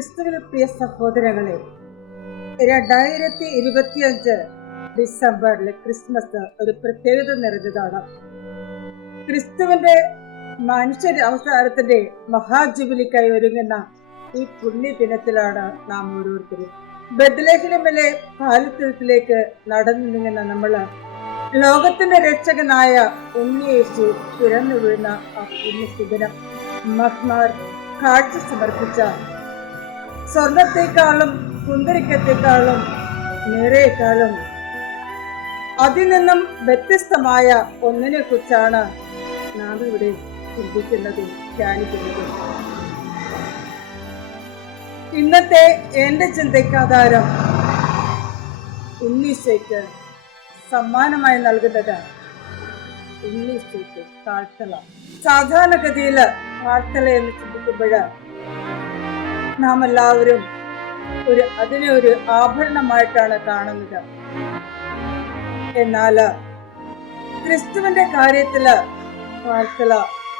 ക്രിസ്തുവിൽ പ്രിയ സഹോദരങ്ങളെ, 2025 ഡിസംബറിലെ ക്രിസ്മസ് ഒരു പ്രത്യേകത നിറഞ്ഞതാണ്. ക്രിസ്തുവിന്റെ മനുഷ്യരവതാരത്തിന്റെ മഹാജുബിലിക്കായി ഒരുങ്ങുന്ന ഈ പുണ്യദിനത്തിലാണ് നാം ഓരോരുത്തരും ബെത്ലഹേമിലെ പാലത്തിലേക്ക് നടന്നു നീങ്ങുന്ന നമ്മള് ലോകത്തിന്റെ രക്ഷകനായ ഉണ്ണിയേശു പിറന്നു വീഴുന്ന ആ പുണ്യസുദിനം മഹ്മാർ കാഴ്ച സമർപ്പിച്ച സ്വർണത്തെക്കാളും കുന്തിരിക്കത്തെക്കാളും നിറയേക്കാളും അതിൽ നിന്നും വ്യത്യസ്തമായ ഒന്നിനെ കുറിച്ചാണ് നാം ഇവിടെ ചിന്തിക്കുന്നതും ധ്യാനിക്കുന്നതും. ഇന്നത്തെ എന്റെ ചിന്തയ്ക്കാധാരം ഉണ്ണീശോയ്ക്ക് സമ്മാനമായി നൽകുന്നത് ഉണ്ണീശോയ്ക്ക് താഴ്ത്തല. സാധാരണഗതിയില് താഴ്ത്തല എന്ന് ചിന്തിക്കുമ്പോൾ നാം എല്ലാവരും അതിനെ ഒരു ആഭരണമായിട്ടാണ് കാണുന്നത്. എന്നാല് ക്രിസ്തുവിന്റെ കാര്യത്തില് താഴ്ത്തല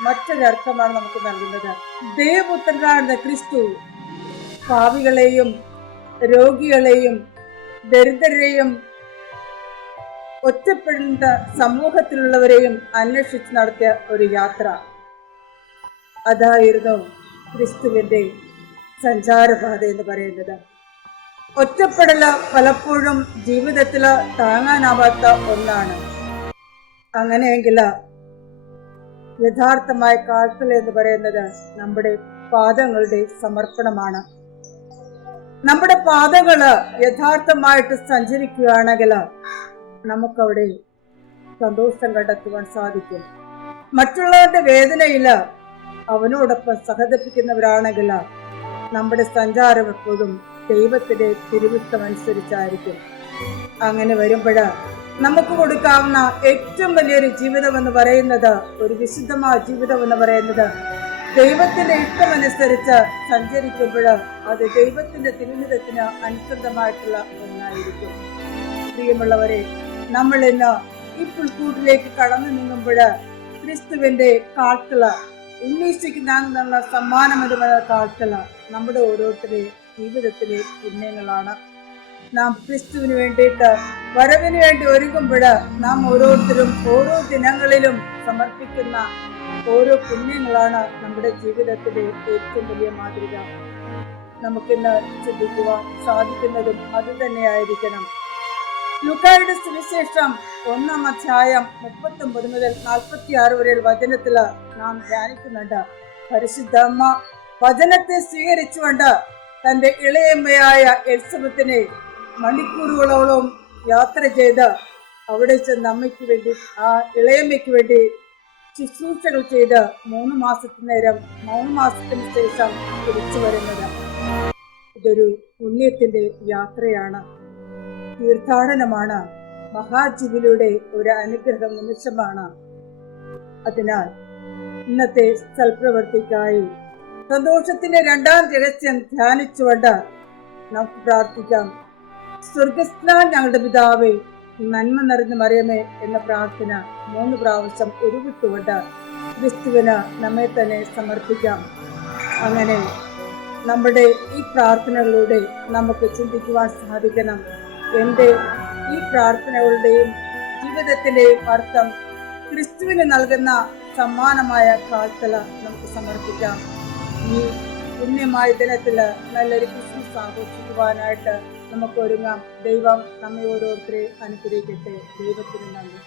മറ്റൊരർത്ഥമാണ് നമുക്ക് നൽകുന്നത്. ദൈവപുത്രനായിരുന്ന ക്രിസ്തു പാപികളെയും രോഗികളെയും ദരിദ്രരെയും ഒറ്റപ്പെടുന്ന സമൂഹത്തിലുള്ളവരെയും അന്വേഷിച്ച് നടത്തിയ ഒരു യാത്ര, അതായിരുന്നു ക്രിസ്തുവിന്റെ സഞ്ചാരപാത എന്ന് പറയുന്നത്. ഒറ്റപ്പെടല് പലപ്പോഴും ജീവിതത്തില് താങ്ങാനാവാത്ത ഒന്നാണ്. അങ്ങനെയെങ്കിൽ യഥാർത്ഥമായ കാഴ്ച എന്ന് പറയുന്നത് നമ്മുടെ പാദങ്ങളുടെ സമർപ്പണമാണ്. നമ്മുടെ പാദങ്ങള് യഥാർത്ഥമായിട്ട് സഞ്ചരിക്കുകയാണെങ്കിൽ നമുക്കവിടെ സന്തോഷം കണ്ടെത്തുവാൻ സാധിക്കും. മറ്റുള്ളവരുടെ വേദനയില് അവനോടൊപ്പം സഹതപിക്കുന്നവരാണെങ്കിൽ നമ്മുടെ സഞ്ചാരം എപ്പോഴും ദൈവത്തിന്റെ തിരുവിഷ്ടം അനുസരിച്ചായിരിക്കും. അങ്ങനെ വരുമ്പോൾ നമുക്ക് കൊടുക്കാവുന്ന ഏറ്റവും വലിയൊരു ജീവിതം എന്ന് പറയുന്നത്, ഒരു വിശുദ്ധമായ ജീവിതം എന്ന് പറയുന്നത്, ദൈവത്തിന്റെ ഇഷ്ടമനുസരിച്ച് സഞ്ചരിക്കുമ്പോൾ അത് ദൈവത്തിന്റെ തിരുഹിതത്തിന് അനുസൃതമായിട്ടുള്ള ഒന്നായിരിക്കും. പ്രിയമുള്ളവരെ, നമ്മൾ ഇന്ന് ഈ പുൽക്കൂട്ടിലേക്ക് കടന്നു നീങ്ങുമ്പോൾ ക്രിസ്തുവിന്റെ കാഴ്ച, ഉണ്ണീശയ്ക്ക് നൽകുന്ന സമ്മാനമെന്ന കാഴ്ച നമ്മുടെ ഓരോരുത്തരുടെയും ജീവിതത്തിലെ പുണ്യങ്ങളാണ്. നാം ക്രിസ്തുവിന് വേണ്ടിയിട്ട് വരവിന് വേണ്ടി ഒരുങ്ങുമ്പോൾ നാം ഓരോരുത്തരും ഓരോ ദിനങ്ങളിലും സമർപ്പിക്കുന്ന ഓരോ പുണ്യങ്ങളാണ് നമ്മുടെ ജീവിതത്തിലെ ഏറ്റവും വലിയ മാതൃക. നമുക്കിന്ന് ചിന്തിക്കുവാൻ സാധിക്കുന്നതും അത് തന്നെയായിരിക്കണം. ലൂക്കായുടെ സുവിശേഷം 1-ാം അധ്യായം 39 മുതൽ 46 വരെ വചനത്തില് നാം ധ്യാനിക്കുന്നുണ്ട്. പരിശുദ്ധ അമ്മ വചനത്തെ സ്വീകരിച്ചുകൊണ്ട് തന്റെ ഇളയമ്മയായ എലിസബത്തിനെ മണിക്കൂറുകളോളം യാത്ര ചെയ്ത് അവിടെ ചെന്ന് അമ്മയ്ക്ക് വേണ്ടി, ആ ഇളയമ്മയ്ക്ക് വേണ്ടി ശുശ്രൂഷകൾ ചെയ്ത് 3 മാസത്തിന് ശേഷം തിരിച്ചു വരുന്നത്. ഇതൊരു പുണ്യത്തിന്റെ യാത്രയാണ്, തീർത്ഥാടനമാണ്, മഹാജുബിലിയുടെ ഒരു അനുഗ്രഹ നിമിഷമാണ്. അതിനാൽ ഇന്നത്തെ സൽപ്രവൃത്തിക്കായി സന്തോഷത്തിന്റെ 2-ാം രഹസ്യം ധ്യാനിച്ചുകൊണ്ട് നമുക്ക് പ്രാർത്ഥിക്കാം. സ്വർഗസ്ഥനായ ഞങ്ങളുടെ പിതാവേ, നന്മ നിറഞ്ഞ മറിയമേ എന്ന പ്രാർത്ഥന 3 പ്രാവശ്യം ഉരുവിട്ടുകൊണ്ട് ക്രിസ്തുവിന് നമ്മെ തന്നെ സമർപ്പിക്കാം. അങ്ങനെ നമ്മുടെ ഈ പ്രാർത്ഥനകളിലൂടെ നമുക്ക് ചിന്തിക്കുവാൻ സാധിക്കണം, എൻ്റെ ഈ പ്രാർത്ഥനകളുടെയും ജീവിതത്തിന്റെയും അർത്ഥം ക്രിസ്തുവിന് നൽകുന്ന സമ്മാനമായ കാഴ്ച നമുക്ക് സമർപ്പിക്കാം. ഈ പുണ്യമായ ദിനത്തില് നല്ലൊരു ക്രിസ്മസ് ആഘോഷിക്കുവാനായിട്ട് നമുക്ക് ഒരുങ്ങാം. ദൈവം നമ്മെ ഓരോരുത്തരെ അനുഗ്രഹിക്കട്ടെ. ദൈവത്തിന് നന്ദി.